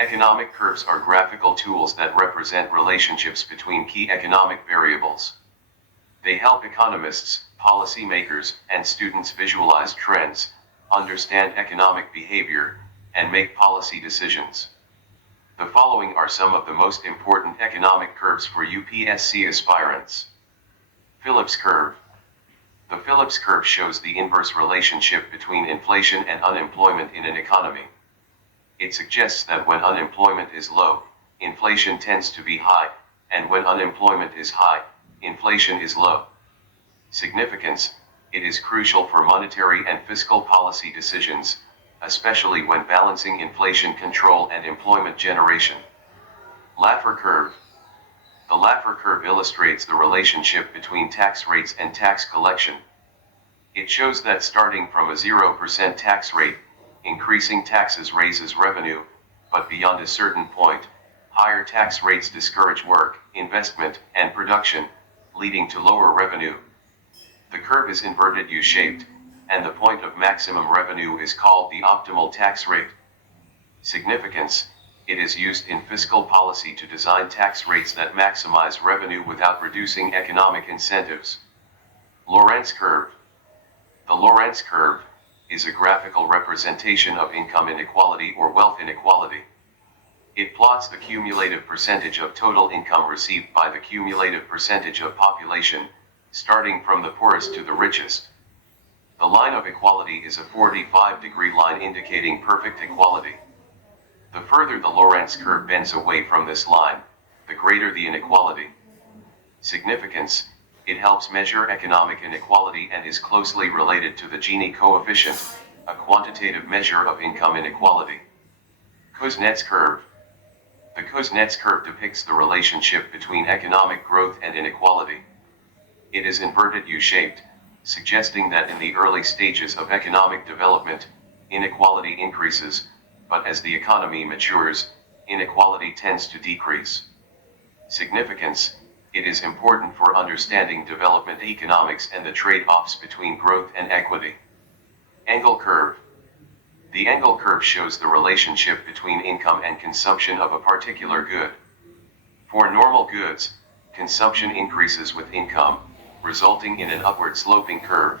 Economic curves are graphical tools that represent relationships between key economic variables. They help economists, policymakers, and students visualize trends, understand economic behavior, and make policy decisions. The following are some of the most important economic curves for UPSC aspirants. Phillips curve. The Phillips curve shows the inverse relationship between inflation and unemployment in an economy. It suggests that when unemployment is low, inflation tends to be high, and when unemployment is high, inflation is low. Significance: it is crucial for monetary and fiscal policy decisions, especially when balancing inflation control and employment generation. Laffer curve. The Laffer curve illustrates the relationship between tax rates and tax collection. It shows that starting from a 0% tax rate, increasing taxes raises revenue, but beyond a certain point, higher tax rates discourage work, investment, and production, leading to lower revenue. The curve is inverted U-shaped, and the point of maximum revenue is called the optimal tax rate. Significance: it is used in fiscal policy to design tax rates that maximize revenue without reducing economic incentives. Lorenz curve. The Lorenz curve is a graphical representation of income inequality or wealth inequality. It plots the cumulative percentage of total income received by the cumulative percentage of population, starting from the poorest to the richest. The line of equality is a 45-degree line indicating perfect equality. The further the Lorenz curve bends away from this line, the greater the inequality. Significance: it helps measure economic inequality and is closely related to the Gini coefficient, a quantitative measure of income inequality. Kuznets curve. The Kuznets curve depicts the relationship between economic growth and inequality. It is inverted U-shaped, suggesting that in the early stages of economic development, inequality increases, but as the economy matures, inequality tends to decrease. Significance: it is important for understanding development economics and the trade-offs between growth and equity. Engel curve. The Engel curve shows the relationship between income and consumption of a particular good. For normal goods, consumption increases with income, resulting in an upward sloping curve.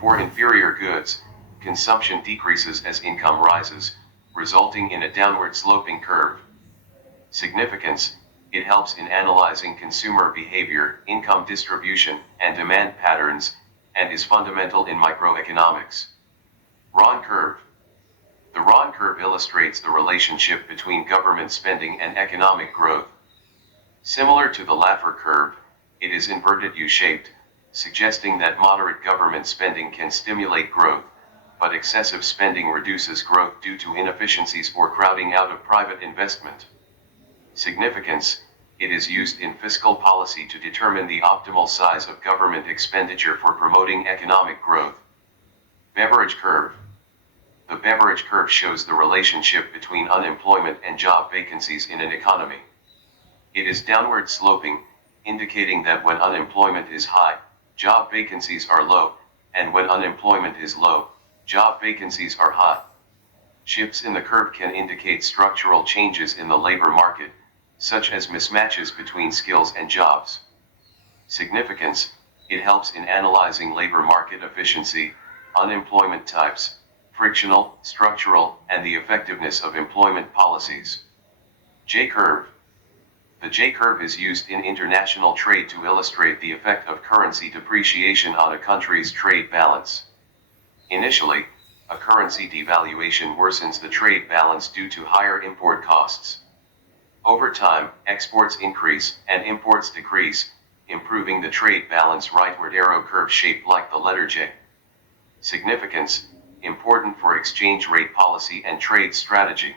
For inferior goods, consumption decreases as income rises, resulting in a downward sloping curve. Significance: it helps in analyzing consumer behavior, income distribution, and demand patterns, and is fundamental in microeconomics. Rahn curve. The Rahn curve illustrates the relationship between government spending and economic growth. Similar to the Laffer curve, it is inverted U-shaped, suggesting that moderate government spending can stimulate growth, but excessive spending reduces growth due to inefficiencies or crowding out of private investment. Significance: it is used in fiscal policy to determine the optimal size of government expenditure for promoting economic growth. Beveridge curve. The Beveridge curve shows the relationship between unemployment and job vacancies in an economy. It is downward sloping, indicating that when unemployment is high, job vacancies are low, and when unemployment is low, job vacancies are high. Shifts in the curve can indicate structural changes in the labor market, such as mismatches between skills and jobs. Significance: it helps in analyzing labor market efficiency, unemployment types, frictional, structural, and the effectiveness of employment policies. J-curve. The J-curve is used in international trade to illustrate the effect of currency depreciation on a country's trade balance. Initially, a currency devaluation worsens the trade balance due to higher import costs. Over time, exports increase and imports decrease, improving the trade balance. Rightward arrow curve shaped like the letter J. Significance: important for exchange rate policy and trade strategy.